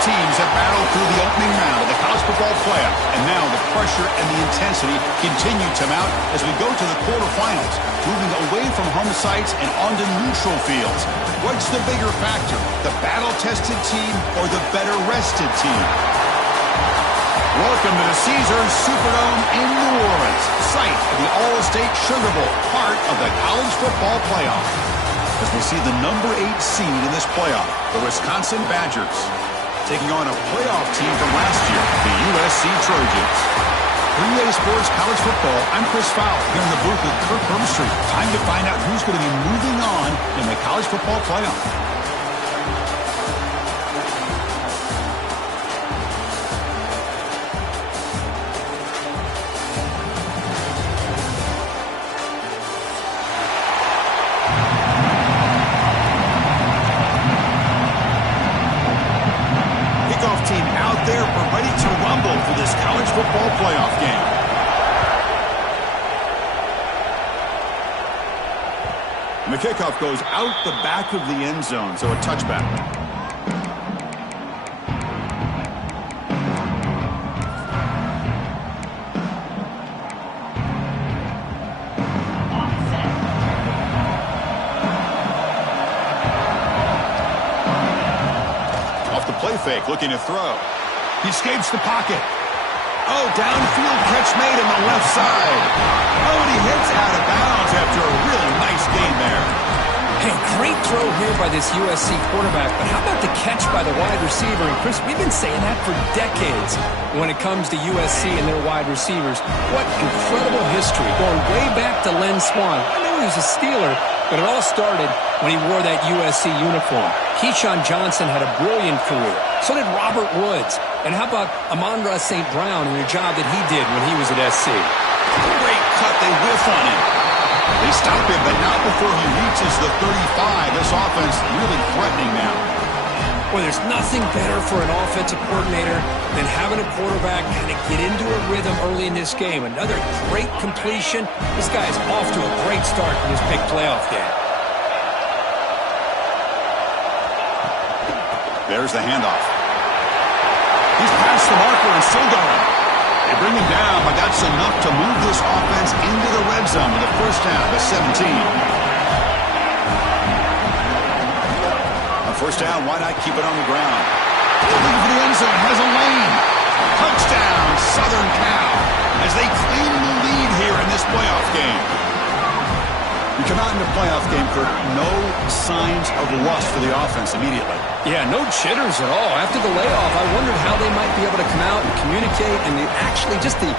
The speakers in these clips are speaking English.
teams have battled through the opening round of the college football playoff, and now the pressure and the intensity continue to mount as we go to the quarterfinals, moving away from home sites and onto neutral fields. What's the bigger factor, the battle-tested team or the better-rested team? Welcome to the Caesars Superdome in New Orleans, site of the All-State Sugar Bowl, part of the college football playoff. As we see the number 8 seed in this playoff, the Wisconsin Badgers, taking on a playoff team from last year, the USC Trojans. 3A Sports College Football, I'm Chris Fowler, here in the booth with Kirk Herbstreit. Time to find out who's going to be moving on in the college football playoff. Team out there ready to rumble for this college football playoff game. And the kickoff goes out the back of the end zone, so a touchback. Fake, looking to throw. He escapes the pocket. Oh, downfield catch made on the left side. Oh, and he hits out of bounds after a really nice gain there. Hey, great throw here by this USC quarterback, but how about the catch by the wide receiver? And Chris, we've been saying that for decades when it comes to USC and their wide receivers. What incredible history, going way back to Len Swan. I know he was a Steeler, but it all started when he wore that USC uniform. Keyshawn Johnson had a brilliant career. So did Robert Woods. And how about Amon-Ra St. Brown and the job that he did when he was at SC? Great cut. They whiff on him. They stop him, but not before he reaches the 35. This offense really threatening now. Well, there's nothing better for an offensive coordinator than having a quarterback kind of get into a rhythm early in this game. Another great completion. This guy is off to a great start in this big playoff game. There's the handoff. He's past the marker and still going. They bring him down, but that's enough to move this offense into the red zone with a first down to 17. On first down, why not keep it on the ground? Looking for the end zone, has a lane. Touchdown, Southern Cal, as they claim the lead here in this playoff game. You come out in the playoff game, Kirk, no signs of lust for the offense immediately. Yeah, no jitters at all. After the layoff, I wondered how they might be able to come out and communicate and actually just the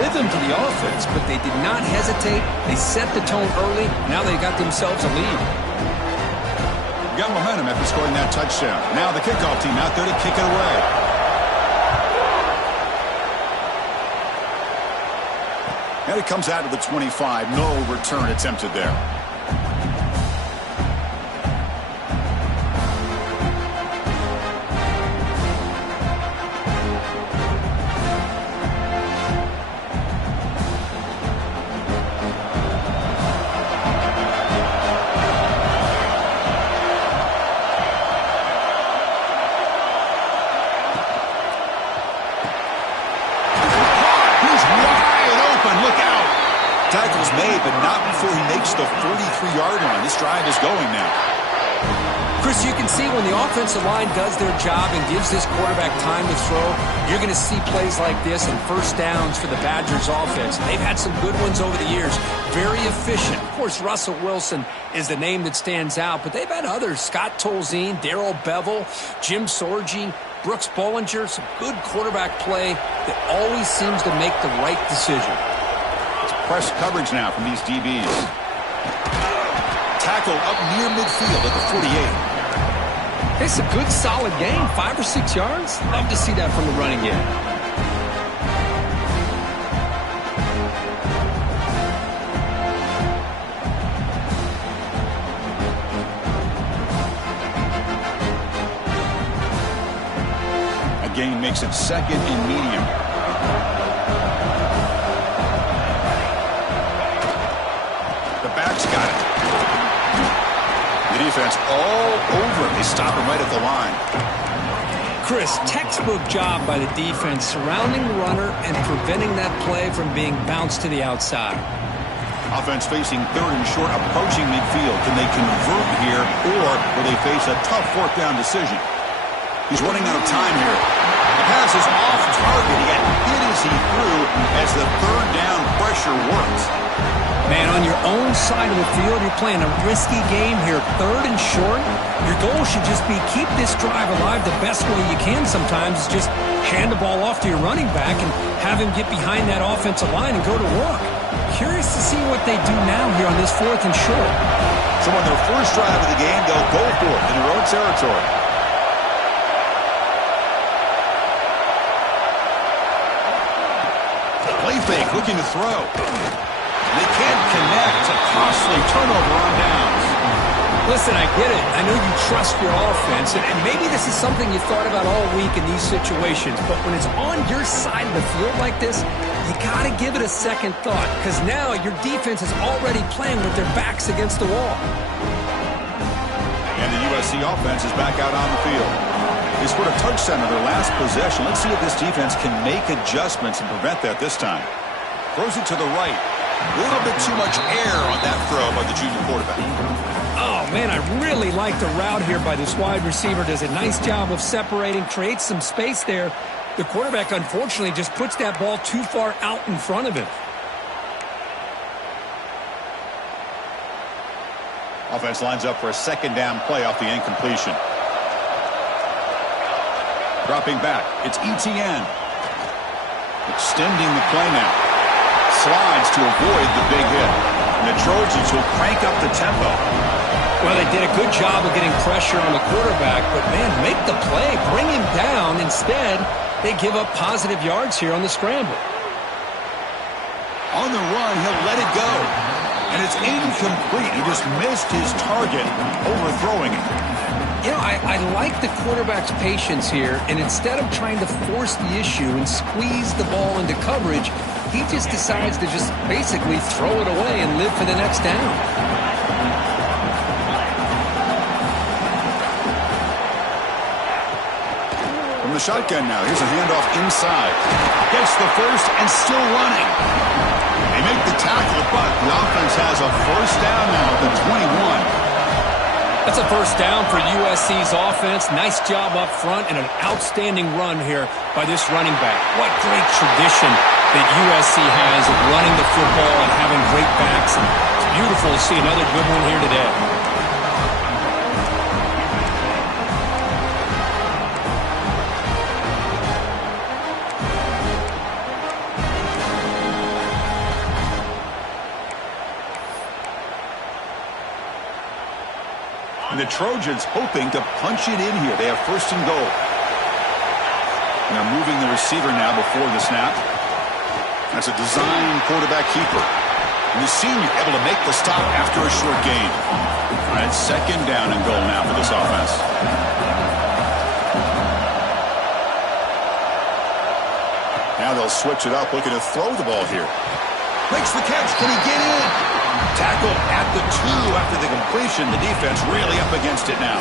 rhythm to the offense. But they did not hesitate. They set the tone early. Now they got themselves a lead. Got momentum after scoring that touchdown. Now the kickoff team out there to kick it away. And it comes out to the 25. No return attempted there. Tackle's made, but not before he makes the 43-yard line. This drive is going now. Chris, you can see when the offensive line does their job and gives this quarterback time to throw, you're going to see plays like this and first downs for the Badgers offense. They've had some good ones over the years. Very efficient. Of course, Russell Wilson is the name that stands out, but they've had others. Scott Tolzien, Darrell Bevel, Jim Sorgi, Brooks Bollinger. Some good quarterback play that always seems to make the right decision. Press coverage now from these DBs. Tackle up near midfield at the 48. It's a good, solid game. 5 or 6 yards. Love to see that from the running game. A gain makes it second and medium. Back's got it. The defense all over him. They stop him right at the line. Chris, textbook job by the defense surrounding the runner and preventing that play from being bounced to the outside. Offense facing 3rd and short, approaching midfield. Can they convert here, or will they face a tough 4th down decision? He's running out of time here. The pass is off target, yet hit as he threw as the 3rd down pressure works. Man, on your own side of the field, you're playing a risky game here. 3rd and short. Your goal should just be keep this drive alive the best way you can sometimes. Is just hand the ball off to your running back and have him get behind that offensive line and go to work. Curious to see what they do now here on this 4th and short. So on their first drive of the game, they'll go for it in their own territory. Play fake, looking to throw. They can't connect. A costly turnover on downs. Listen, I get it. I know you trust your offense, and maybe this is something you thought about all week in these situations, but when it's on your side of the field like this, you got to give it a second thought, because now your defense is already playing with their backs against the wall. And the USC offense is back out on the field. They scored a touchdown on their last possession. Let's see if this defense can make adjustments and prevent that this time. Throws it to the right. A little bit too much air on that throw by the junior quarterback. Oh, man, I really like the route here by this wide receiver. Does a nice job of separating, creates some space there. The quarterback, unfortunately, just puts that ball too far out in front of him. Offense lines up for a 2nd down play off the incompletion. Dropping back, it's ETN. Extending the play now. Slides to avoid the big hit. And the Trojans will crank up the tempo. Well, they did a good job of getting pressure on the quarterback, but, man, make the play. Bring him down. Instead, they give up positive yards here on the scramble. On the run, he'll let it go. And it's incomplete. He just missed his target, overthrowing it. You know, I like the quarterback's patience here, and instead of trying to force the issue and squeeze the ball into coverage, he just decides to just basically throw it away and live for the next down. From the shotgun now, here's a handoff inside. Gets the first and still running. They make the tackle, but the offense has a 1st down now at the 21. That's a 1st down for USC's offense. Nice job up front and an outstanding run here by this running back. What great tradition that USC has of running the football and having great backs. And it's beautiful to see another good one here today. And the Trojans hoping to punch it in here. They have 1st and goal. And they're moving the receiver now before the snap. That's a design quarterback keeper. And the senior able to make the stop after a short gain. All right, 2nd down and goal now for this offense. Now they'll switch it up, looking to throw the ball here. Makes the catch. Can he get in? Tackle at the 2 after the completion. The defense really up against it now.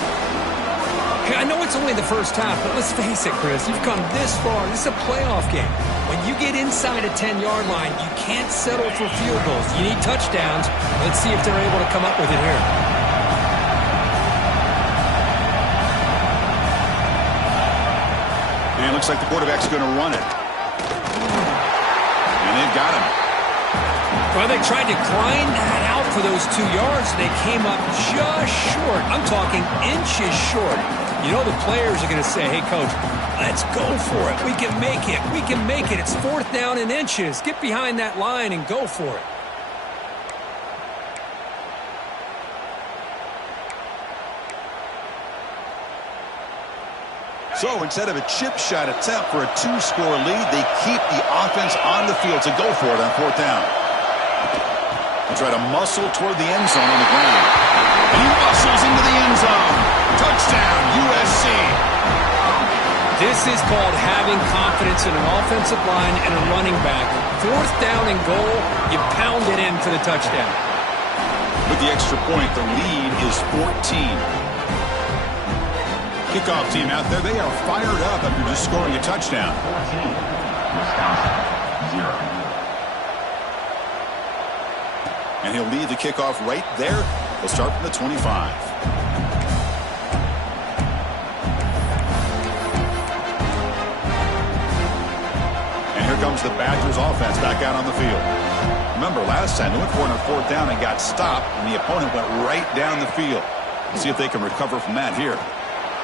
Hey, I know it's only the first half, but let's face it, Chris. You've come this far. This is a playoff game. When you get inside a 10-yard line, you can't settle for field goals. You need touchdowns. Let's see if they're able to come up with it here. And it looks like the quarterback's going to run it. And they've got him. Well, they tried to grind that out for those 2 yards. They came up just short. I'm talking inches short. You know the players are going to say, hey, Coach, let's go for it. We can make it. We can make it. It's 4th down in inches. Get behind that line and go for it. So instead of a chip shot attempt for a 2-score lead, they keep the offense on the field to go for it on 4th down. They try to muscle toward the end zone on the ground. And he muscles into the end zone. Touchdown, USC. This is called having confidence in an offensive line and a running back. 4th down and goal, you pound it in for the touchdown. With the extra point, the lead is 14. Kickoff team out there, they are fired up after just scoring a touchdown. 14, Wisconsin, 0. And he'll lead the kickoff right there. He'll start from the 25. And here comes the Badgers offense back out on the field. Remember, last time they went for it on 4th down and got stopped, and the opponent went right down the field. Let's see if they can recover from that here.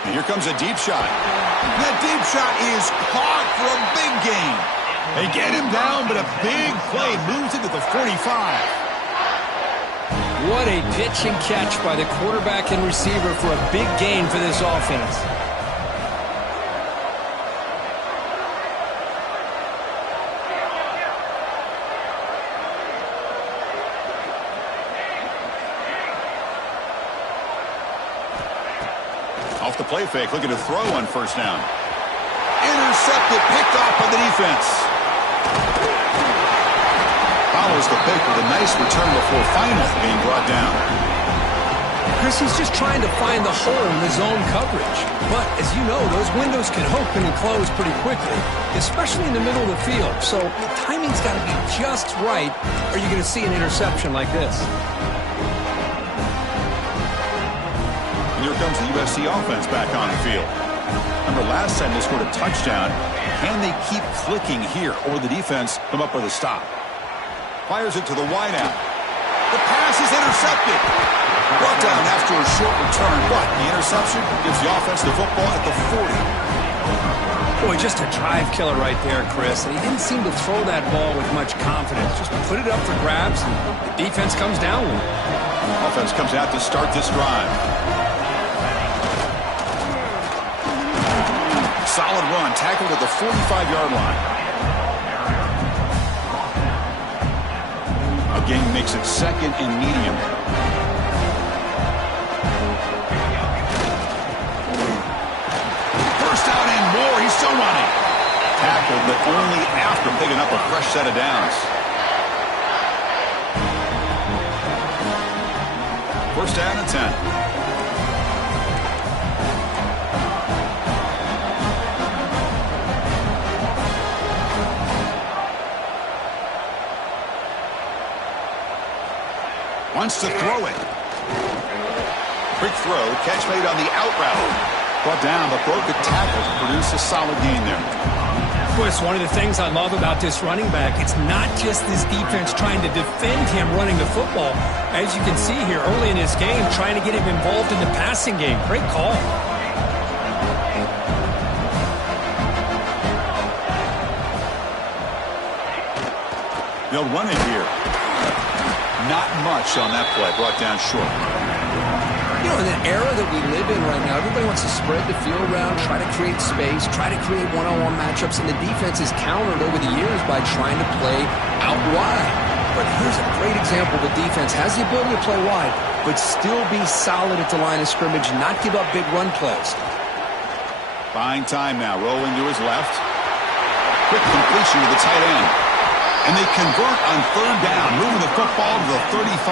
And here comes a deep shot. That deep shot is caught for a big gain. They get him down, but a big play moves into the 45. What a pitch and catch by the quarterback and receiver for a big gain for this offense. Off the play fake, looking to throw on 1st down. Intercepted, picked off by the defense. Follows the pick with a nice return before finally being brought down. Chris, he's just trying to find the hole in his own coverage. But, as you know, those windows can open and close pretty quickly, especially in the middle of the field. So the timing's got to be just right, or you're going to see an interception like this. And here comes the USC offense back on the field. Remember, last time they scored a touchdown. Can they keep clicking here, or the defense come up with a stop? Fires it to the wideout. The pass is intercepted. Brought down after a short return, but the interception gives the offense the football at the 40. Boy, just a drive killer right there, Chris. And he didn't seem to throw that ball with much confidence. Just put it up for grabs, and the defense comes down with it. Offense comes out to start this drive. Solid run, tackled at the 45-yard line. Gain makes it 2nd and medium. First down and more. He's still running. Tackled, but only after picking up a fresh set of downs. 1st down and 10. Wants to throw it. Quick throw, catch made on the out route. Brought down, but broke a tackle to produce a solid gain there. Chris, one of the things I love about this running back, it's not just this defense trying to defend him running the football. As you can see here early in this game, trying to get him involved in the passing game. Great call. They'll run it here. Not much on that play, brought down short. You know, in the era that we live in right now, everybody wants to spread the field around, try to create space, try to create one-on-one matchups, and the defense is countered over the years by trying to play out wide. But here's a great example. The defense has the ability to play wide, but still be solid at the line of scrimmage, not give up big run plays. Buying time now, rolling to his left. Quick completion to the tight end. And they convert on 3rd down, moving the football to the 35.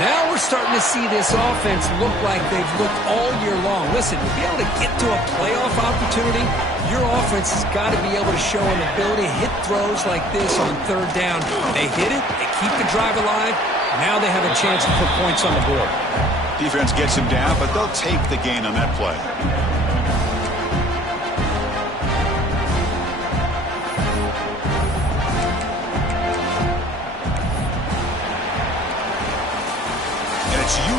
Now we're starting to see this offense look like they've looked all year long. Listen, to be able to get to a playoff opportunity, your offense has got to be able to show an ability to hit throws like this on 3rd down. They hit it, they keep the drive alive. Now they have a chance to put points on the board. Defense gets him down, but they'll take the gain on that play.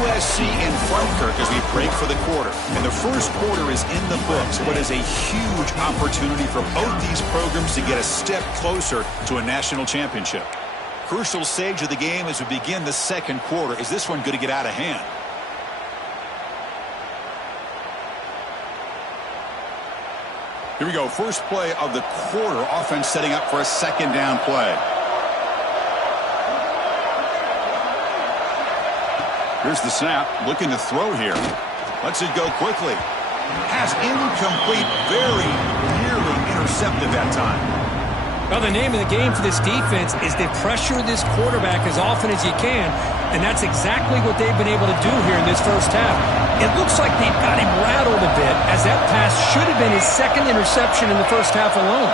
USC in front, Kirk, as we break for the quarter. And the first quarter is in the books. What is a huge opportunity for both these programs to get a step closer to a national championship. Crucial stage of the game as we begin the 2nd quarter. Is this one going to get out of hand? Here we go. First play of the quarter. Offense setting up for a 2nd down play. Here's the snap, looking to throw here. Lets it go quickly. Pass incomplete, very nearly intercepted that time. Well, the name of the game for this defense is to pressure this quarterback as often as you can, and that's exactly what they've been able to do here in this first half. It looks like they've got him rattled a bit, as that pass should have been his second interception in the first half alone.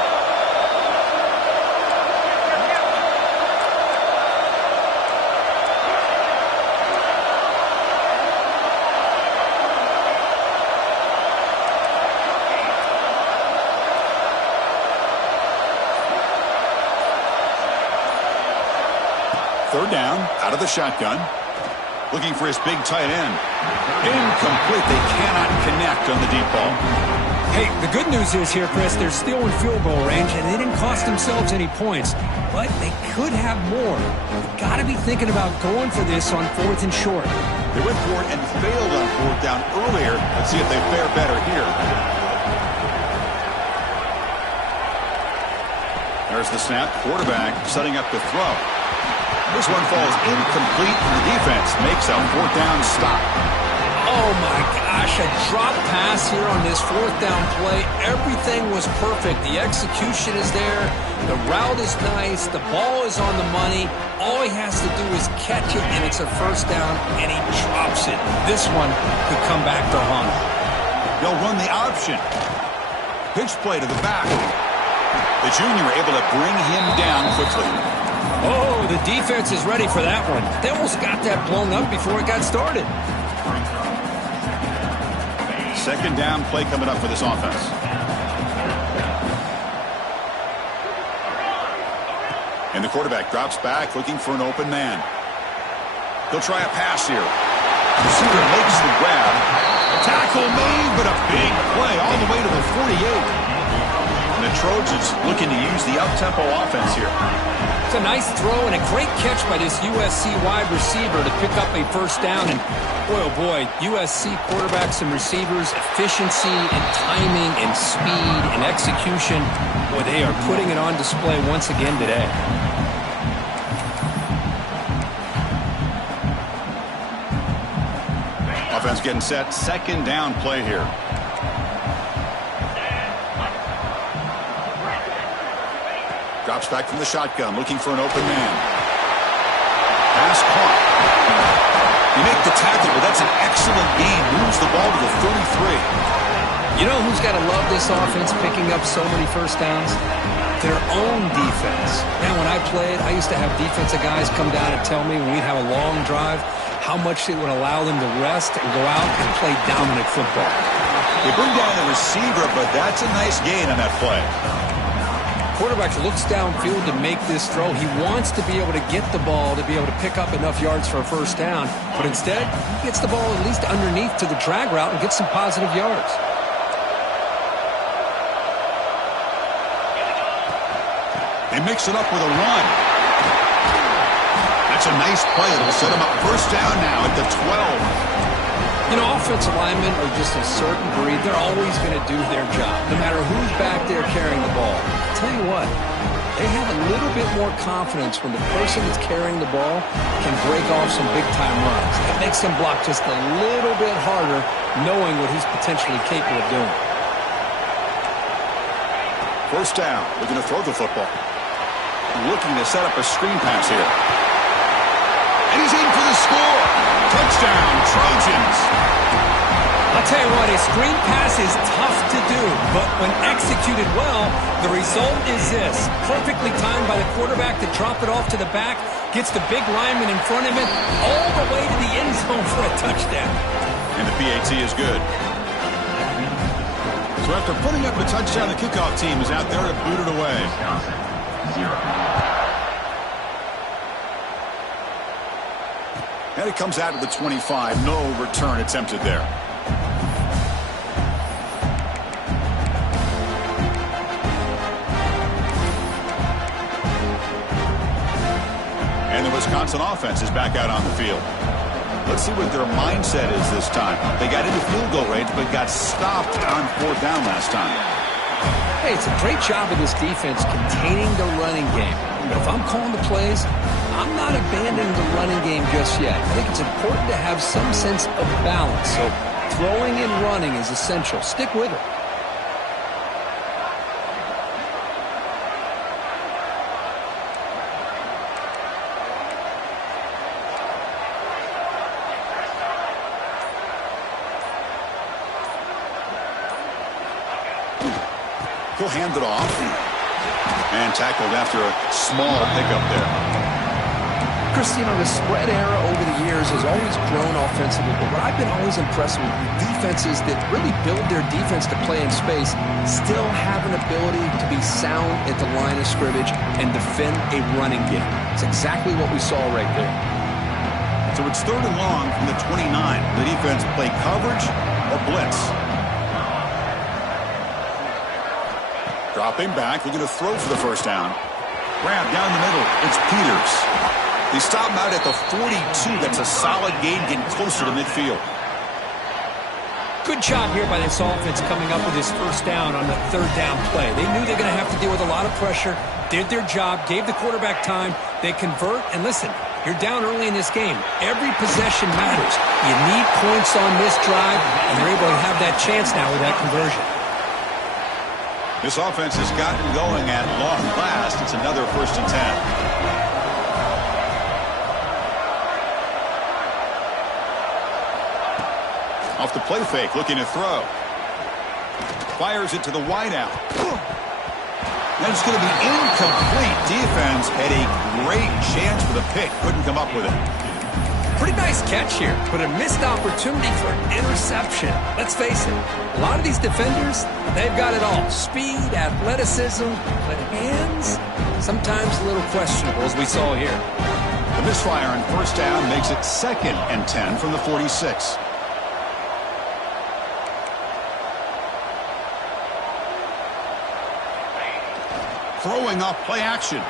Third down, out of the shotgun. Looking for his big tight end. Incomplete. They cannot connect on the deep ball. Hey, the good news is here, Chris, they're still in field goal range, and they didn't cost themselves any points. But they could have more. You've got to be thinking about going for this on 4th and short. They went for it and failed on 4th down earlier. Let's see if they fare better here. There's the snap. Quarterback setting up to throw. This one falls incomplete, and the defense makes a 4th down stop. Oh, my gosh, a drop pass here on this 4th down play. Everything was perfect. The execution is there. The route is nice. The ball is on the money. All he has to do is catch it, and it's a 1st down, and he drops it. This one could come back to haunt him. They'll run the option. Pitch play to the back. The junior able to bring him down quickly. Oh, the defense is ready for that one. They almost got that blown up before it got started. Second down play coming up for this offense. And the quarterback drops back looking for an open man. He'll try a pass here. The receiver makes the grab. Tackle made, but a big play all the way to the 48. And the Trojans looking to use the up-tempo offense here. It's a nice throw and a great catch by this USC wide receiver to pick up a 1st down. And boy, oh boy, USC quarterbacks and receivers, efficiency and timing and speed and execution. Boy, they are putting it on display once again today. Offense getting set. Second down play here. Drops back from the shotgun, looking for an open man. Pass caught. You make the tackle, but that's an excellent gain. Moves the ball to the 33. You know who's got to love this offense picking up so many 1st downs? Their own defense. Man, when I played, I used to have defensive guys come down and tell me when we'd have a long drive how much it would allow them to rest and go out and play dominant football. They bring down the receiver, but that's a nice gain on that play. Quarterback looks downfield to make this throw. He wants to be able to get the ball to be able to pick up enough yards for a 1st down, but instead he gets the ball at least underneath to the drag route and gets some positive yards. They mix it up with a run. That's a nice play. It'll set them up 1st down now at the 12. You know, offensive linemen are just a certain breed. They're always going to do their job, no matter who's back there carrying the ball. I'll tell you what, they have a little bit more confidence when the person that's carrying the ball can break off some big-time runs. That makes them block just a little bit harder, knowing what he's potentially capable of doing. 1st down, looking to throw the football. Looking to set up a screen pass here. And he's in for the score. Touchdown, Trojans. I'll tell you what, a screen pass is tough to do, but when executed well, the result is this. Perfectly timed by the quarterback to drop it off to the back, gets the big lineman in front of him, all the way to the end zone for a touchdown. And the PAT is good. So after putting up a touchdown, the kickoff team is out there to boot it away. Wisconsin, 0. And it comes out to the 25. No return attempted there. And the Wisconsin offense is back out on the field. Let's see what their mindset is this time. They got into field goal range, but got stopped on 4th down last time. Hey, it's a great job of this defense containing the running game. But if I'm calling the plays, I'm not abandoning the running game just yet. I think it's important to have some sense of balance. So throwing and running is essential. Stick with it. He'll hand it off. And tackled after a small pickup there. Chris, you know, the spread era over the years has always grown offensively, but what I've been always impressed with defenses that really build their defense to play in space still have an ability to be sound at the line of scrimmage and defend a running game. It's exactly what we saw right there. So it's 3rd and long from the 29. The defense play coverage or blitz. Dropping back, looking to throw for the first down. Grab down the middle. It's Peters. They stop him out at the 42. That's a solid gain, getting closer to midfield. Good job here by this offense coming up with his first down on the 3rd down play. They knew they were going to have to deal with a lot of pressure, did their job, gave the quarterback time. They convert, and listen, you're down early in this game. Every possession matters. You need points on this drive, and they're able to have that chance now with that conversion. This offense has gotten going at long last. It's another 1st and 10. Off the play fake, looking to throw. Fires it to the wideout. And it's going to be incomplete. Defense had a great chance for the pick. Couldn't come up with it. Pretty nice catch here, but a missed opportunity for an interception. Let's face it, a lot of these defenders, they've got it all. Speed, athleticism, but hands, sometimes a little questionable, as we saw here. The misfire on 1st down makes it 2nd and 10 from the 46. Throwing off play action.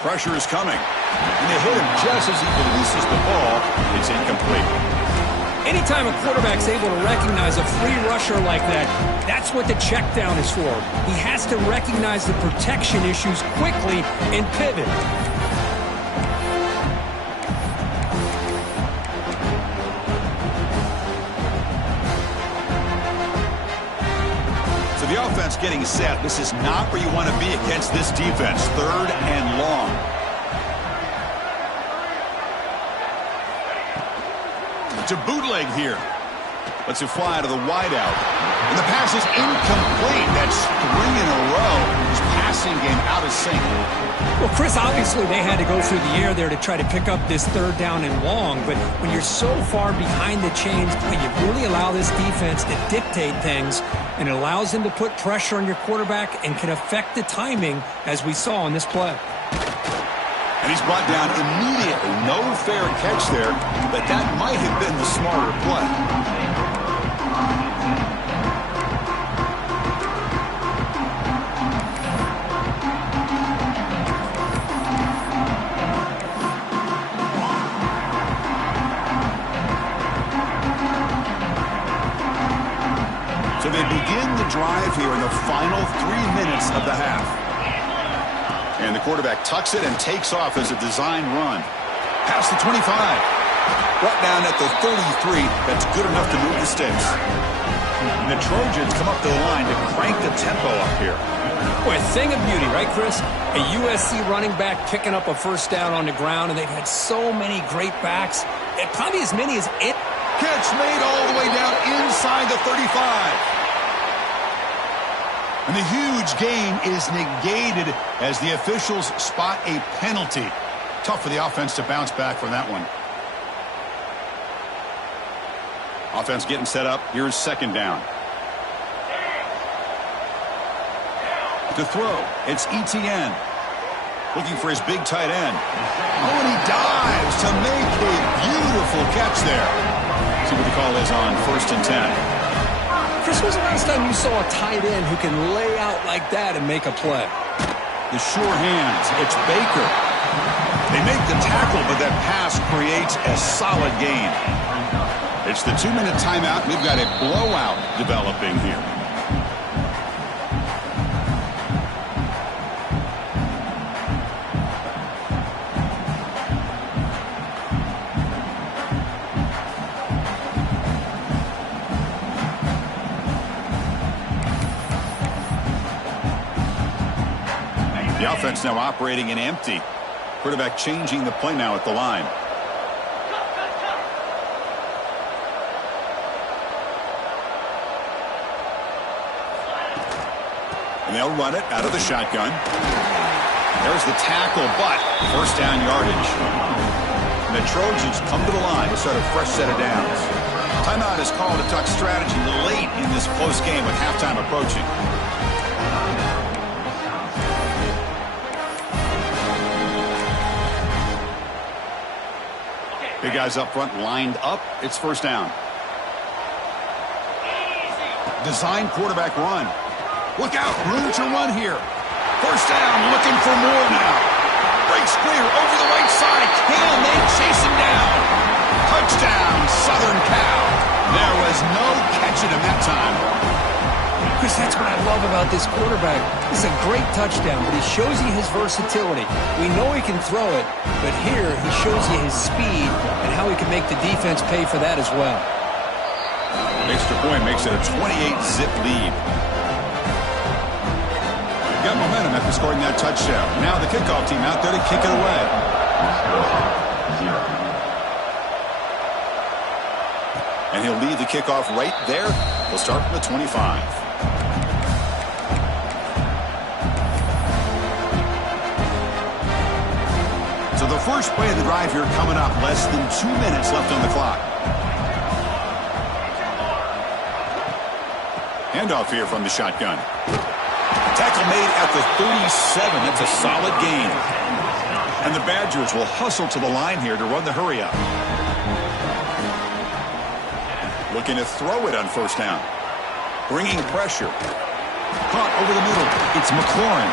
Pressure is coming. And they hit him just as he releases the ball. It's incomplete. Anytime a quarterback's able to recognize a free rusher like that, that's what the check down is for. He has to recognize the protection issues quickly and pivot. So the offense getting set. This is not where you want to be against this defense. 3rd and long. To bootleg here. Lets it fly to the wideout. And the pass is incomplete. That's 3 in a row. His passing game out of sync. Well, Chris, obviously they had to go through the air there to try to pick up this 3rd down and long. But when you're so far behind the chains, you really allow this defense to dictate things. And it allows them to put pressure on your quarterback and can affect the timing, as we saw in this play. And he's brought down immediately. No fair catch there, but that might have been the smarter play. So they begin the drive here in the final 3 minutes of the half. And the quarterback tucks it and takes off as a design run. Past the 25. Brought down at the 33. That's good enough to move the sticks. And the Trojans come up to the line to crank the tempo up here. Boy, a thing of beauty, right, Chris? A USC running back picking up a 1st down on the ground, and they've had so many great backs. And probably as many as it. Catch made all the way down inside the 35. And the huge gain is negated as the officials spot a penalty. Tough for the offense to bounce back from that one. Offense getting set up. Here's 2nd down. To throw, it's Etienne. Looking for his big tight end. Oh, and he dives to make a beautiful catch there. See what the call is on 1st and 10. Chris, when was the last time you saw a tight end who can lay out like that and make a play? The sure hands. It's Baker. They make the tackle, but that pass creates a solid gain. It's the 2-minute timeout. We've got a blowout developing here. The offense now operating in empty. Quarterback changing the play now at the line. And they'll run it out of the shotgun. There's the tackle, but first down yardage. And the Trojans come to the line to start a fresh set of downs. Timeout is called to talk strategy late in this close game with halftime approaching. Big guys up front lined up. It's first down. Design quarterback run. Look out, room to run here. First down, looking for more now. Breaks clear over the right side. Can they chase him down? Touchdown, Southern Cal. There was no catching him that time. Chris, that's what I love about this quarterback. This is a great touchdown, but he shows you his versatility. We know he can throw it, but here he shows you his speed and how he can make the defense pay for that as well. Extra point makes it a 28-zip lead. Got momentum after scoring that touchdown. Now the kickoff team out there to kick it away. And he'll lead the kickoff right there. He'll start from the 25. So the first play of the drive here coming up. Less than 2 minutes left on the clock. Handoff here from the shotgun. Tackle made at the 37. That's a solid gain. And the Badgers will hustle to the line here to run the hurry up. Looking to throw it on first down. Bringing pressure. Caught over the middle. It's McLaurin.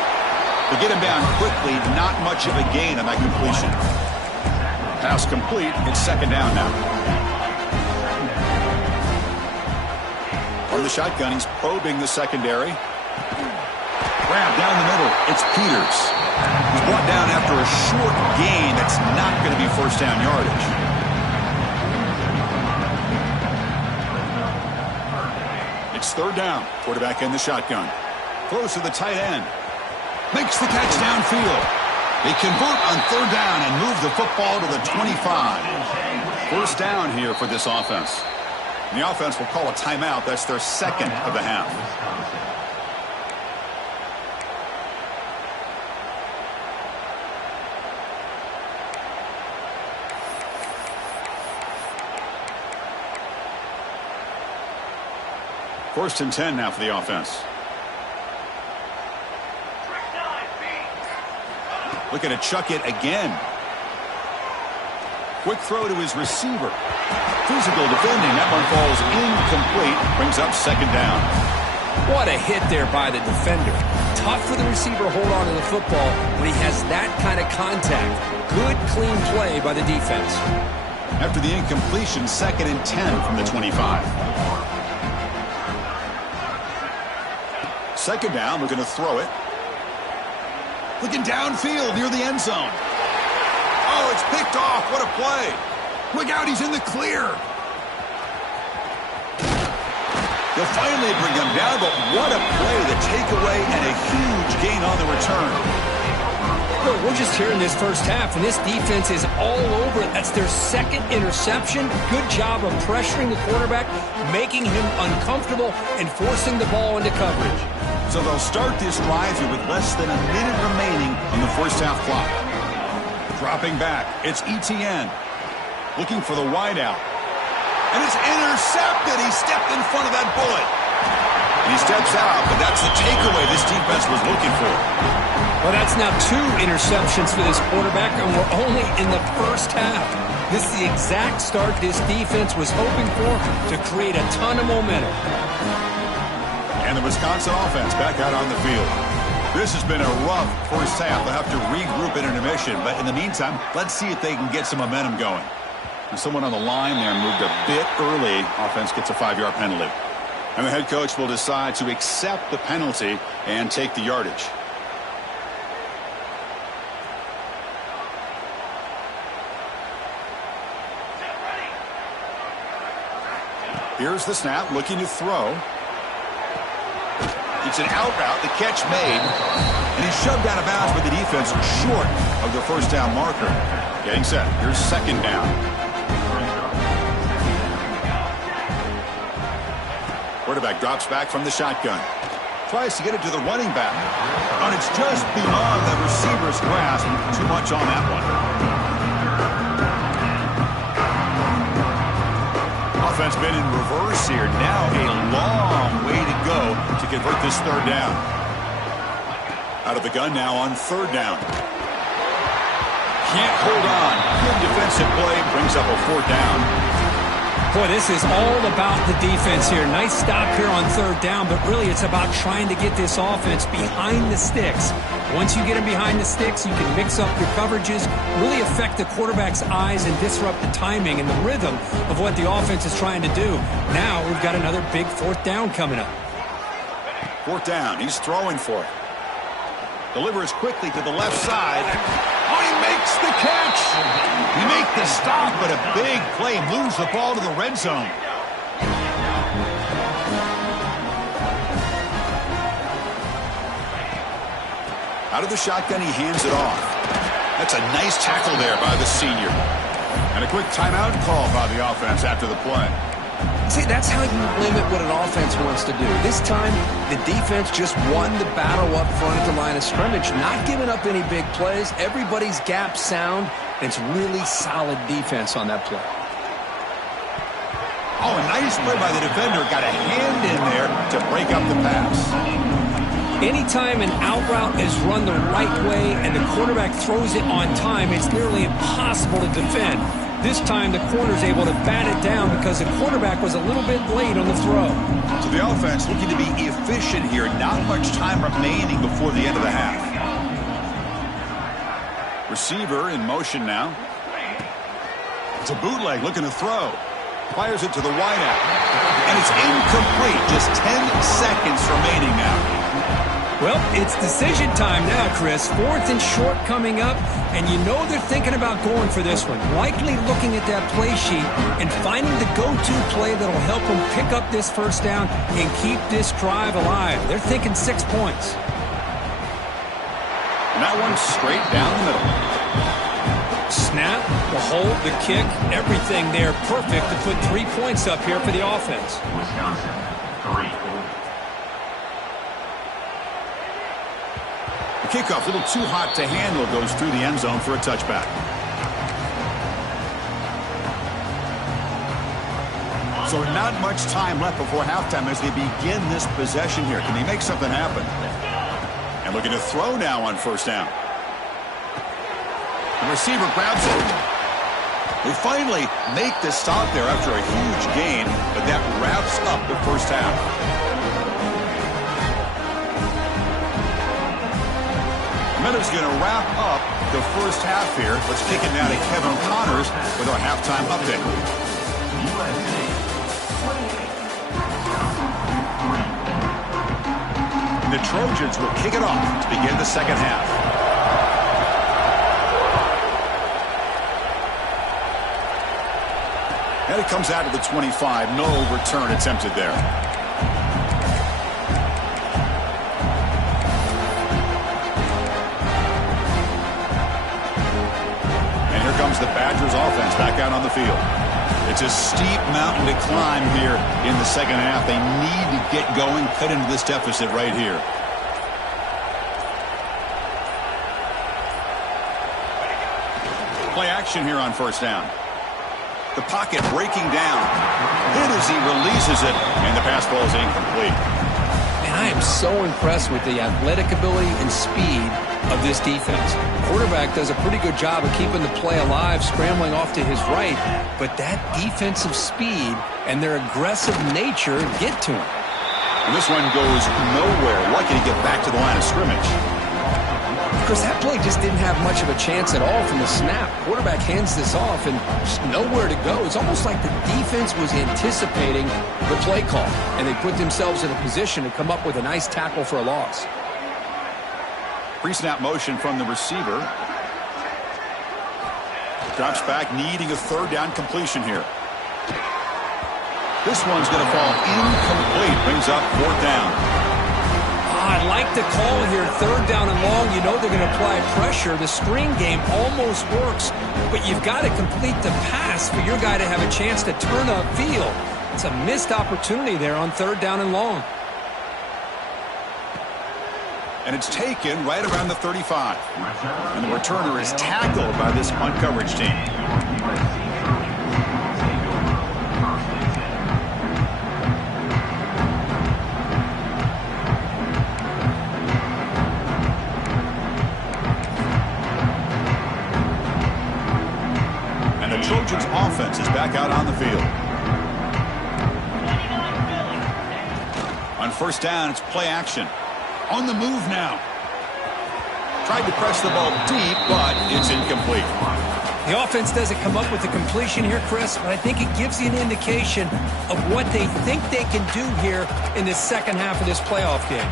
They get him down quickly. Not much of a gain on that completion. Pass complete. It's second down now. From the shotgun, he's probing the secondary. Grab down the middle. It's Peters. He's brought down after a short gain that's not going to be first down yardage. It's third down. Quarterback in the shotgun. Throws to the tight end. Makes the catch downfield. They convert on third down and move the football to the 25. First down here for this offense. And the offense will call a timeout. That's their second of the half. First and 10 now for the offense. Looking to chuck it again. Quick throw to his receiver. Physical defending. That one falls incomplete. Brings up second down. What a hit there by the defender. Tough for the receiver to hold on to the football when he has that kind of contact. Good, clean play by the defense. After the incompletion, second and 10 from the 25. Second down, we're going to throw it. Looking downfield near the end zone. Oh, it's picked off. What a play. Look out, he's in the clear. They'll finally bring him down, but what a play. The takeaway and a huge gain on the return. Look, we're just here in this first half, and this defense is all over it. That's their second interception. Good job of pressuring the quarterback, making him uncomfortable, and forcing the ball into coverage. So they'll start this drive here with less than a minute remaining on the first half clock. Dropping back, it's ETN. Looking for the wideout. And it's intercepted. He stepped in front of that bullet. And he steps out, but that's the takeaway this defense was looking for. Well, that's now 2 interceptions for this quarterback, and we're only in the first half. This is the exact start this defense was hoping for to create a ton of momentum. And the Wisconsin offense back out on the field. This has been a rough first half. They'll have to regroup in intermission. But in the meantime, let's see if they can get some momentum going. And someone on the line there moved a bit early. Offense gets a 5-yard penalty. And the head coach will decide to accept the penalty and take the yardage. Here's the snap, looking to throw. It's an out route, the catch made, and he's shoved out of bounds by the defense short of the first down marker. Getting set. Here's second down. Quarterback drops back from the shotgun. tries to get it to the running back. And it's just beyond the receiver's grasp. Too much on that one. Offense been in reverse here. Now a long way to go to convert this third down. Out of the gun now on third down. Can't hold on. Good defensive play. Brings up a fourth down. Boy, this is all about the defense here. Nice stop here on third down, but really it's about trying to get this offense behind the sticks. Once you get them behind the sticks, you can mix up your coverages, really affect the quarterback's eyes and disrupt the timing and the rhythm of what the offense is trying to do. Now we've got another big fourth down coming up. Fourth down. He's throwing for it. Delivers quickly to the left side. Oh, he makes the catch. He makes the stop, but a big play moves the ball to the red zone. Out of the shotgun, he hands it off. That's a nice tackle there by the senior. And a quick timeout call by the offense after the play. See, that's how you limit what an offense wants to do. This time, the defense just won the battle up front at the line of scrimmage, not giving up any big plays. Everybody's gap sound. It's really solid defense on that play. Oh, a nice play by the defender. Got a hand in there to break up the pass. Anytime an out route is run the right way and the quarterback throws it on time, it's nearly impossible to defend. This time, the corner's able to bat it down because the quarterback was a little bit late on the throw. So the offense looking to be efficient here. Not much time remaining before the end of the half. Receiver in motion now. It's a bootleg looking to throw. Fires it to the wideout. And it's incomplete. Just 10 seconds remaining now. Well, it's decision time now, Chris. Fourth and short coming up, and you know they're thinking about going for this one. Likely looking at that play sheet and finding the go-to play that'll help them pick up this first down and keep this drive alive. They're thinking 6 points. And that one straight down the middle. Snap, the hold, the kick, everything there perfect to put 3 points up here for the offense. Wisconsin, 3. Kickoff, a little too hot to handle, goes through the end zone for a touchback. So not much time left before halftime as they begin this possession here. Can they make something happen? And looking to throw now on first down. The receiver grabs it. They finally make the stop there after a huge gain, but that wraps up the first half. Miller's going to wrap up the first half here. Let's kick it now to Kevin Connors with our halftime update. USC, 28. The Trojans will kick it off to begin the second half. And it comes out to the 25. No return attempted there. Comes the Badgers offense back out on the field. It's a steep mountain to climb here in the second half. They need to get going, cut into this deficit right here. Play action here on first down. The pocket breaking down. Hit as he releases it, and the pass ball is incomplete. Man, I am so impressed with the athletic ability and speed of this defense. Quarterback does a pretty good job of keeping the play alive, scrambling off to his right, but that defensive speed and their aggressive nature get to him. And this one goes nowhere. Lucky to get back to the line of scrimmage. Because that play just didn't have much of a chance at all from the snap. Quarterback hands this off and just nowhere to go. It's almost like the defense was anticipating the play call, and they put themselves in a position to come up with a nice tackle for a loss. Pre-snap motion from the receiver. Drops back, needing a third down completion here. This one's going to fall incomplete. Brings up fourth down. I like the call here. Third down and long. You know they're going to apply pressure. The screen game almost works, but you've got to complete the pass for your guy to have a chance to turn upfield. It's a missed opportunity there on third down and long. And it's taken right around the 35. And the returner is tackled by this punt coverage team. And the Trojans' offense is back out on the field. On first down, it's play action. On the move now. Tried to press the ball deep, but it's incomplete. The offense doesn't come up with the completion here, Chris, but I think it gives you an indication of what they think they can do here in the second half of this playoff game.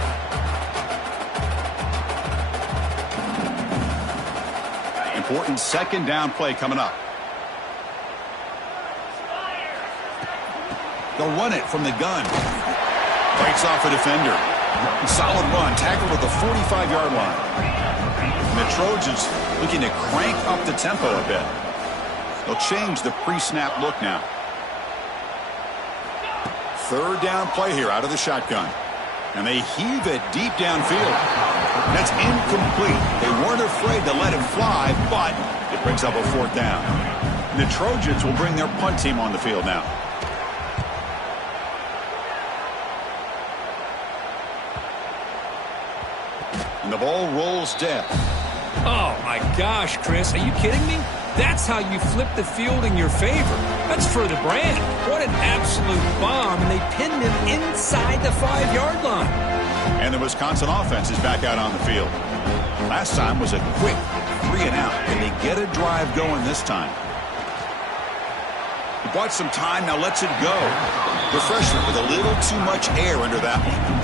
Important second down play coming up. They'll run it from the gun. Breaks off a defender. Solid run, tackled at the 45-yard line. And the Trojans looking to crank up the tempo a bit. They'll change the pre-snap look now. Third down play here out of the shotgun. And they heave it deep downfield. That's incomplete. They weren't afraid to let it fly, but it brings up a fourth down. And the Trojans will bring their punt team on the field now. And the ball rolls dead. Oh, my gosh, Chris. Are you kidding me? That's how you flip the field in your favor. That's for the brand. What an absolute bomb. And they pinned him inside the 5-yard line. And the Wisconsin offense is back out on the field. Last time was a quick 3 and out. Can they get a drive going this time? He bought some time, now lets it go. The freshman with a little too much air under that one.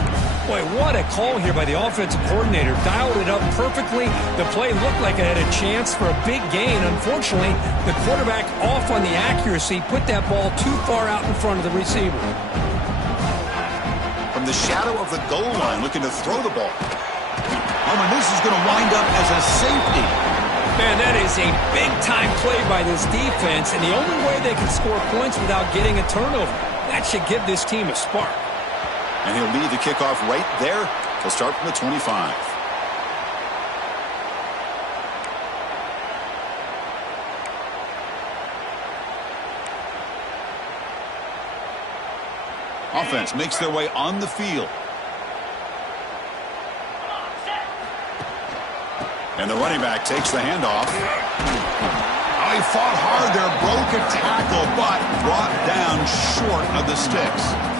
Boy, what a call here by the offensive coordinator. Dialed it up perfectly. The play looked like it had a chance for a big gain. Unfortunately, the quarterback off on the accuracy, put that ball too far out in front of the receiver. From the shadow of the goal line, looking to throw the ball. Oh, and this is going to wind up as a safety. Man, that is a big-time play by this defense, and the only way they can score points without getting a turnover. That should give this team a spark. And he'll lead the kickoff right there. He'll start from the 25. Offense makes their way on the field. And the running back takes the handoff. Oh, he fought hard there, broke a tackle, but brought down short of the sticks.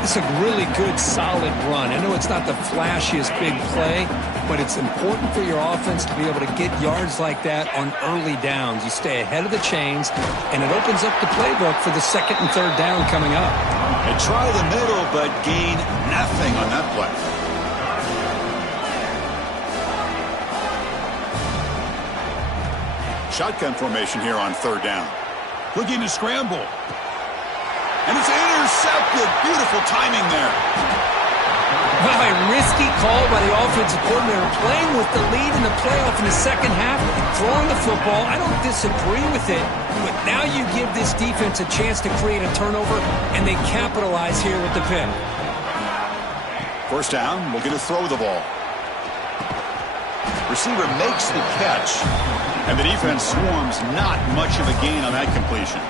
It's a really good, solid run. I know it's not the flashiest big play, but it's important for your offense to be able to get yards like that on early downs. You stay ahead of the chains, and it opens up the playbook for the second and third down coming up. They try the middle, but gain nothing on that play. Shotgun formation here on third down. Looking to scramble. And it's intercepted. Beautiful timing there. Well, a risky call by the offensive coordinator, playing with the lead in the playoff in the second half, throwing the football. I don't disagree with it, but now you give this defense a chance to create a turnover, and they capitalize here with the pick. First down, looking to throw the ball. Receiver makes the catch, and the defense swarms. Not much of a gain on that completion.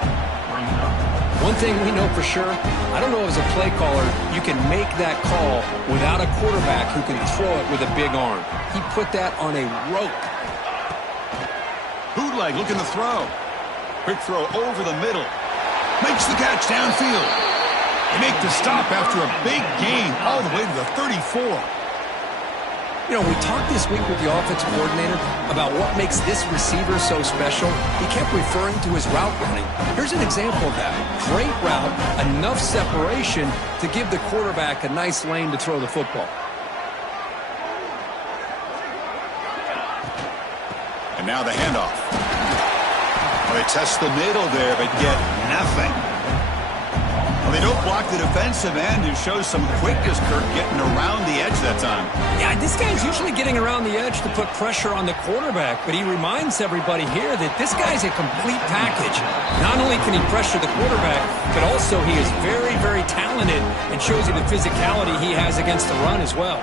One thing we know for sure, I don't know as a play caller, you can make that call without a quarterback who can throw it with a big arm. He put that on a rope. Bootleg looking to throw. Quick throw over the middle. Makes the catch downfield. They make the stop after a big gain all the way to the 34. You know, we talked this week with the offensive coordinator about what makes this receiver so special. He kept referring to his route running. Here's an example of that. Great route, enough separation to give the quarterback a nice lane to throw the football. And now the handoff. Well, they test the middle there, but get nothing. Well, they don't block the defensive end, who shows some quickness, Kirk, getting around the edge that time. Yeah, this guy's usually getting around the edge to put pressure on the quarterback, but he reminds everybody here that this guy's a complete package. Not only can he pressure the quarterback, but also he is very, very talented and shows you the physicality he has against the run as well.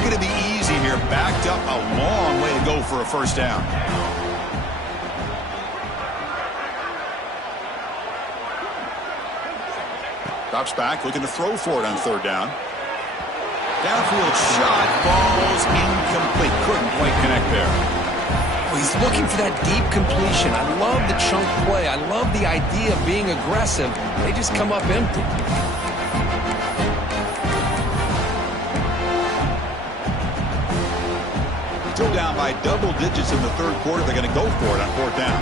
going to be easy here. Backed up a long way to go for a first down. Drops back, looking to throw for it on third down. Downfield shot, falls incomplete. Couldn't quite connect there. Well, he's looking for that deep completion. I love the chunk play. I love the idea of being aggressive. They just come up empty. Still down by double digits in the third quarter. They're going to go for it on fourth down.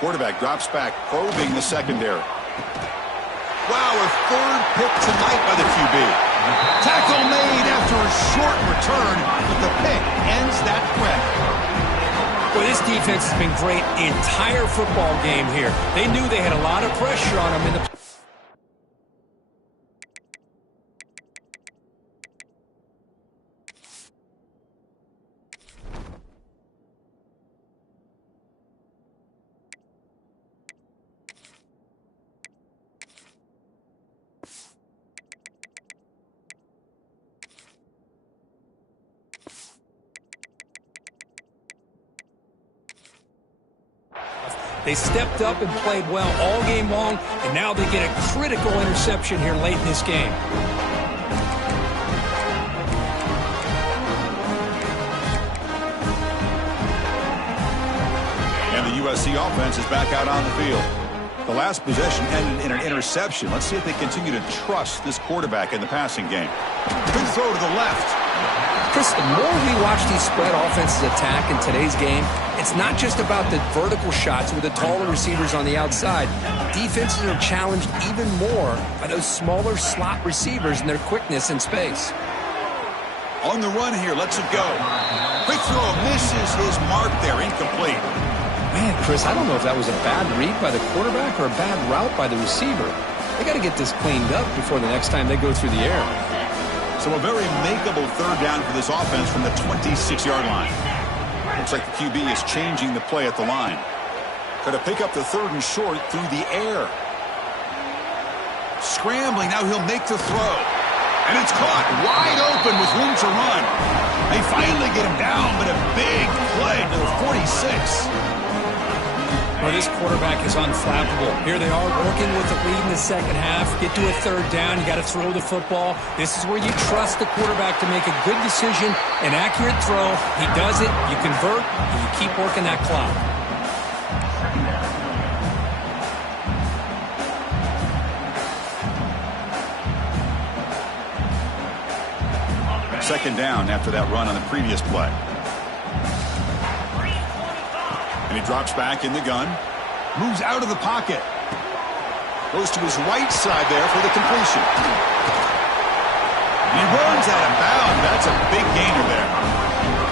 Quarterback drops back, probing the secondary. Wow, a third pick tonight by the QB. Tackle made after a short return, but the pick ends that threat. Well, this defense has been great the entire football game here. They knew they had a lot of pressure on them in the... They stepped up and played well all game long, and now they get a critical interception here late in this game. And the USC offense is back out on the field. The last possession ended in an interception. Let's see if they continue to trust this quarterback in the passing game. Good throw to the left. Chris, the more we watch these spread offenses attack in today's game, it's not just about the vertical shots with the taller receivers on the outside. Defenses are challenged even more by those smaller slot receivers and their quickness in space. On the run here, lets it go. Quick throw, misses his mark there, incomplete. Man, Chris, I don't know if that was a bad read by the quarterback or a bad route by the receiver. They got to get this cleaned up before the next time they go through the air. So a very makeable third down for this offense from the 26-yard line. Looks like the QB is changing the play at the line. Going to pick up the third and short through the air. Scrambling, now he'll make the throw. And it's caught wide open with room to run. They finally get him down, but a big play to the 46. Well, this quarterback is unflappable. Here they are working with the lead in the second half. Get to a third down. You got to throw the football. This is where you trust the quarterback to make a good decision, an accurate throw. He does it. You convert, and you keep working that clock. Second down after that run on the previous play. And he drops back in the gun. Moves out of the pocket. Goes to his right side there for the completion. And he runs out of bounds. That's a big gainer there.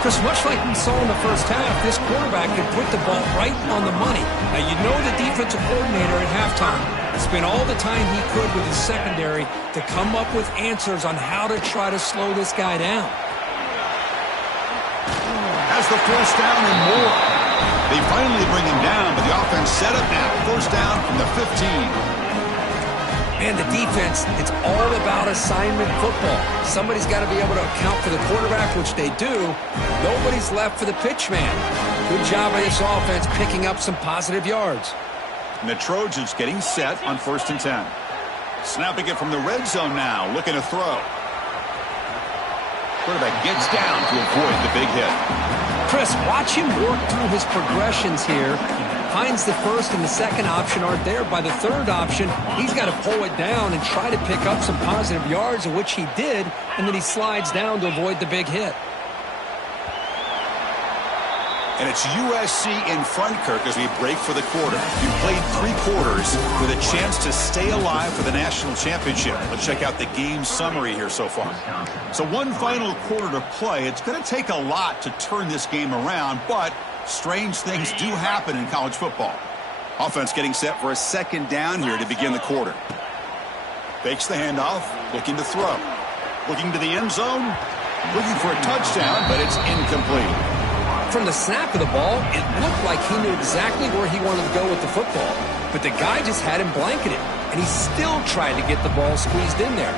Chris, much like we saw in the first half, this quarterback could put the ball right on the money. Now, you know the defensive coordinator at halftime spent all the time he could with his secondary to come up with answers on how to try to slow this guy down. Has the first down and more. They finally bring him down, but the offense set up now. First down from the 15. Man, the defense, it's all about assignment football. Somebody's got to be able to account for the quarterback, which they do. Nobody's left for the pitch man. Good job by this offense picking up some positive yards. And the Trojans getting set on 1st and 10. Snapping it from the red zone now, looking to throw. Quarterback gets down to avoid the big hit. Chris, watch him work through his progressions here. Finds the first and the second option aren't there. By the third option, he's got to pull it down and try to pick up some positive yards, of which he did, and then he slides down to avoid the big hit. And it's USC in front, Kirk, as we break for the quarter. You played 3 quarters with a chance to stay alive for the national championship. Let's check out the game summary here so far. So one final quarter to play. It's going to take a lot to turn this game around, but strange things do happen in college football. Offense getting set for a second down here to begin the quarter. Fakes the handoff, looking to throw. Looking to the end zone, looking for a touchdown, but it's incomplete. From the snap of the ball, it looked like he knew exactly where he wanted to go with the football. But the guy just had him blanketed, and he still tried to get the ball squeezed in there.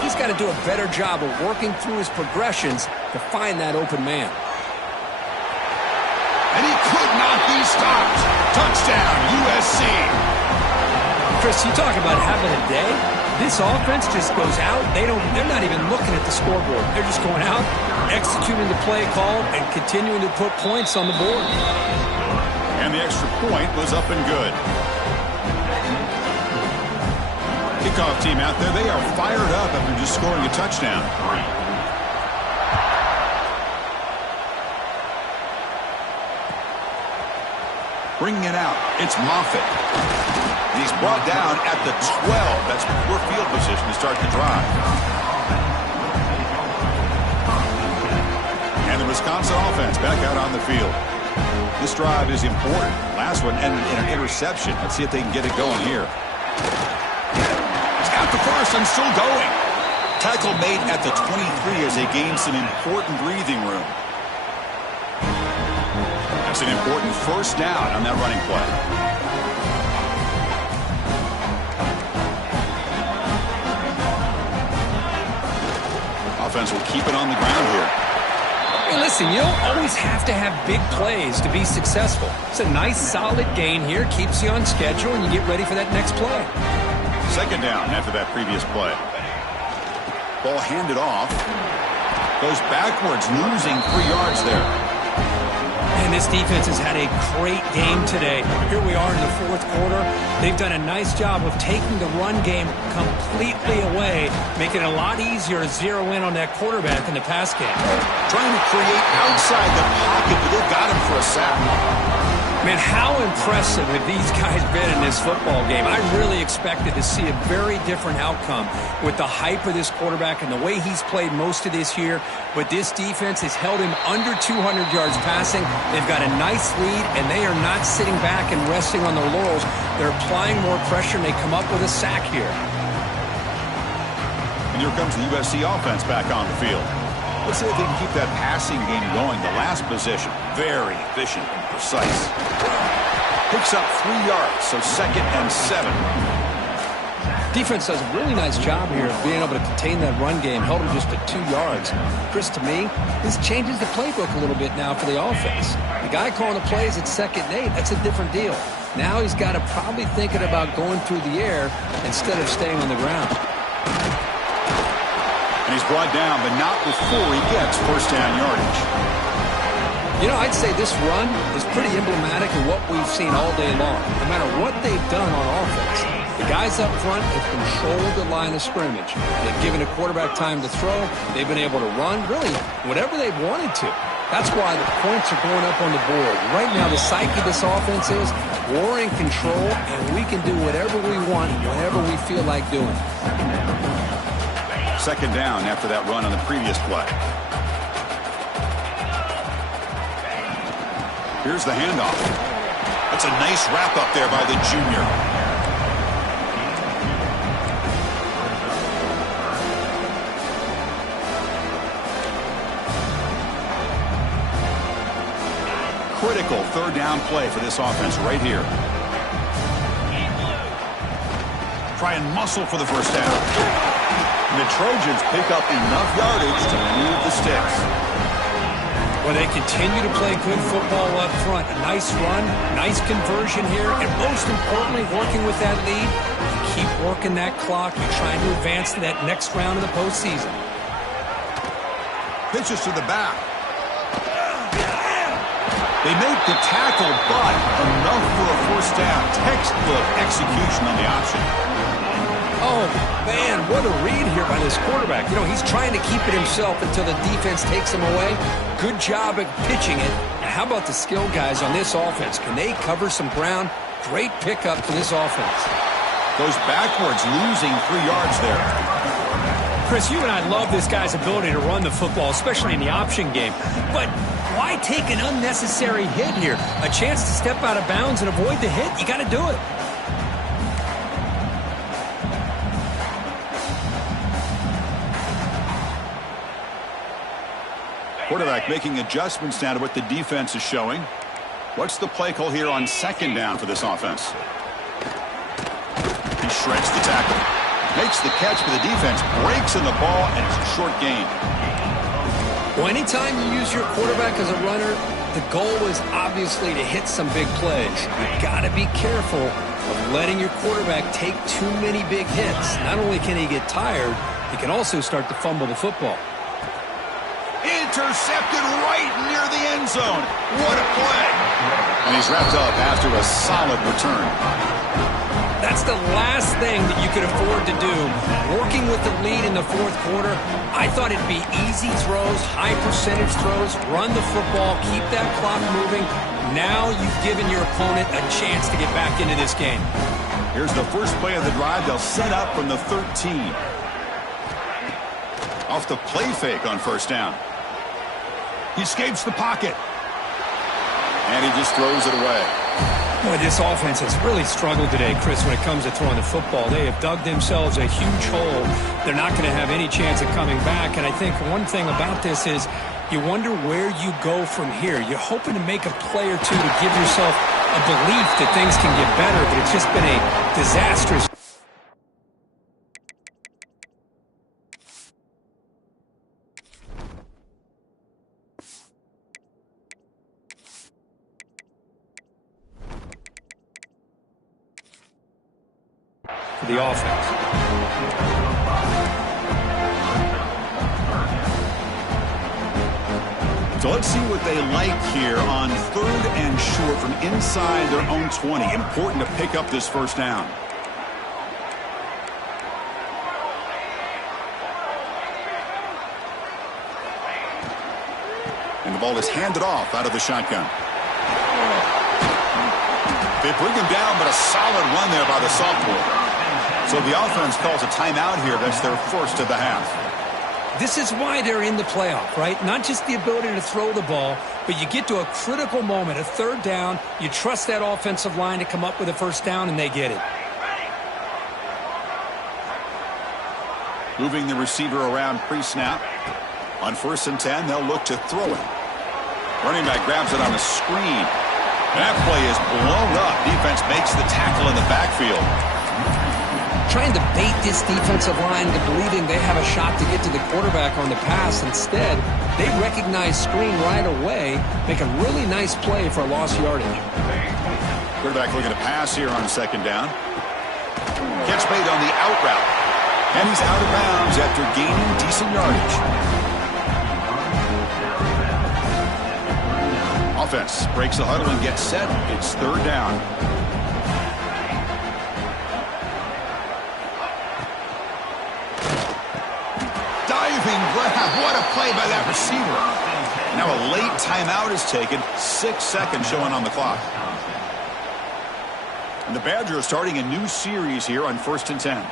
He's got to do a better job of working through his progressions to find that open man. And he could not be stopped. Touchdown, USC. Chris, you talk about having a day. This offense just goes out. They're not even looking at the scoreboard. They're just going out, executing the play call, and continuing to put points on the board. And the extra point was up and good. Kickoff team out there, they are fired up after just scoring a touchdown. Bringing it out, it's Moffitt. He's brought down at the 12. That's poor field position to start the drive. And the Wisconsin offense back out on the field. This drive is important. Last one ended in an interception. Let's see if they can get it going here. It's got the first and still going. Tackle made at the 23 as they gain some important breathing room. That's an important first down on that running play. Offense will keep it on the ground here. Hey, listen, you don't always have to have big plays to be successful. It's a nice, solid gain here. Keeps you on schedule, and you get ready for that next play. Second down after that previous play. Ball handed off. Goes backwards, losing 3 yards there. And this defense has had a great game today. Here we are in the fourth quarter. They've done a nice job of taking the run game completely away, making it a lot easier to zero in on that quarterback in the pass game. Trying to create outside the pocket, but they've got him for a sack. Man, how impressive have these guys been in this football game? I really expected to see a very different outcome with the hype of this quarterback and the way he's played most of this year. But this defense has held him under 200 yards passing. They've got a nice lead, and they are not sitting back and resting on their laurels. They're applying more pressure, and they come up with a sack here. And here comes the USC offense back on the field. Let's see if they can keep that passing game going. The last possession, very efficient and precise. Picks up 3 yards, so 2nd and 7. Defense does a really nice job here of being able to contain that run game. Held him just at 2 yards. Chris, to me, this changes the playbook a little bit now for the offense. The guy calling the plays at 2nd and 8, that's a different deal. Now he's got to probably thinking about going through the air instead of staying on the ground. And he's brought down, but not before he gets first down yardage. You know, I'd say this run is pretty emblematic of what we've seen all day long. No matter what they've done on offense, the guys up front have controlled the line of scrimmage. They've given a quarterback time to throw. They've been able to run, really, whatever they've wanted to. That's why the points are going up on the board. Right now, the psyche of this offense is we're in control, and we can do whatever we want whenever we feel like doing. Second down after that run on the previous play. Here's the handoff. That's a nice wrap up there by the junior. Critical third down play for this offense right here. Try and muscle for the first down. And the Trojans pick up enough yardage to move the sticks. Well, they continue to play good football up front. A nice run, nice conversion here, and most importantly, working with that lead, you keep working that clock. You're trying to advance to that next round of the postseason. Pitches to the back. They make the tackle, but enough for a first down. Textbook execution on the option. Oh, man, what a read here by this quarterback. You know, he's trying to keep it himself until the defense takes him away. Good job at pitching it. And how about the skill guys on this offense? Can they cover some ground? Great pickup for this offense. Goes backwards, losing 3 yards there. Chris, you and I love this guy's ability to run the football, especially in the option game. But why take an unnecessary hit here? A chance to step out of bounds and avoid the hit? You got to do it. Quarterback making adjustments now to what the defense is showing. What's the play call here on second down for this offense? He shreds the tackle. Makes the catch, but the defense breaks in the ball, and it's a short gain. Well, anytime you use your quarterback as a runner, the goal is obviously to hit some big plays. You've got to be careful of letting your quarterback take too many big hits. Not only can he get tired, he can also start to fumble the football. Intercepted right near the end zone. What a play. And he's wrapped up after a solid return. That's the last thing that you could afford to do. Working with the lead in the fourth quarter, I thought it'd be easy throws, high percentage throws, run the football, keep that clock moving. Now you've given your opponent a chance to get back into this game. Here's the first play of the drive. They'll set up from the 13. Off the play fake on first down. He escapes the pocket. And he just throws it away. Boy, this offense has really struggled today, Chris, when it comes to throwing the football. They have dug themselves a huge hole. They're not going to have any chance of coming back. And I think one thing about this is you wonder where you go from here. You're hoping to make a play or two to give yourself a belief that things can get better, but it's just been a disastrous. The offense. So let's see what they like here on 3rd and short from inside their own 20. Important to pick up this first down. And the ball is handed off out of the shotgun. They bring him down, but a solid run there by the sophomore. So the offense calls a timeout here. That's their first of the half. This is why they're in the playoff, right? Not just the ability to throw the ball, but you get to a critical moment, a 3rd down. You trust that offensive line to come up with a first down, and they get it. Moving the receiver around pre-snap. On 1st and 10, they'll look to throw it. Running back grabs it on the screen. That play is blown up. Defense makes the tackle in the backfield. Trying to bait this defensive line into believing they have a shot to get to the quarterback on the pass. Instead, they recognize screen right away, make a really nice play for a lost yardage. Quarterback looking to pass here on 2nd down. Catch made on the out route. And he's out of bounds after gaining decent yardage. Offense breaks the huddle and gets set. It's 3rd down. Diving grab. What a play by that receiver. Now a late timeout is taken. 6 seconds showing on the clock. And the Badgers are starting a new series here on 1st and 10.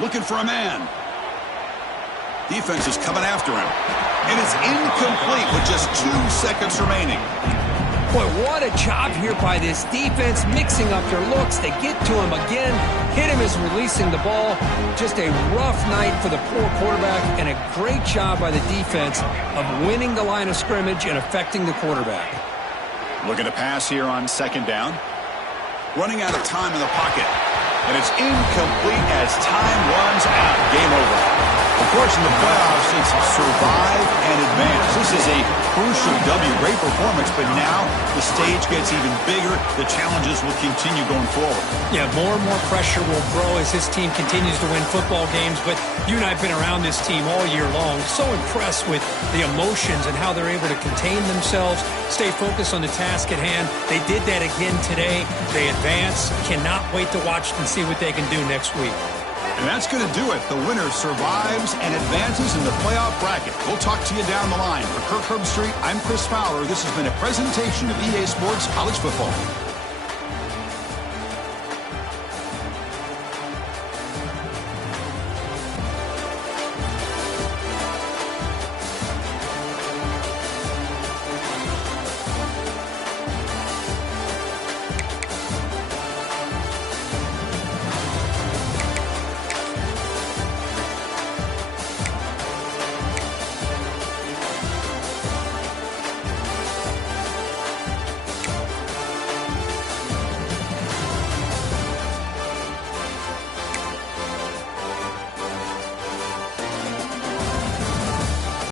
Looking for a man. Defense is coming after him. And it's incomplete with just 2 seconds remaining. Boy, what a job here by this defense, mixing up their looks. They get to him again. Hit him as releasing the ball. Just a rough night for the poor quarterback, and a great job by the defense of winning the line of scrimmage and affecting the quarterback. Looking to pass here on 2nd down. Running out of time in the pocket. And it's incomplete as time runs out. Game over. Of course, in the playoffs, it's survive and advance. This is a crucial W. Great performance, but now the stage gets even bigger. The challenges will continue going forward. Yeah, more and more pressure will grow as this team continues to win football games. But you and I have been around this team all year long. So impressed with the emotions and how they're able to contain themselves, stay focused on the task at hand. They did that again today. They advance. Cannot wait to watch and see what they can do next week. And that's going to do it. The winner survives and advances in the playoff bracket. We'll talk to you down the line. For Kirk Herbstreit, I'm Chris Fowler. This has been a presentation of EA Sports College Football.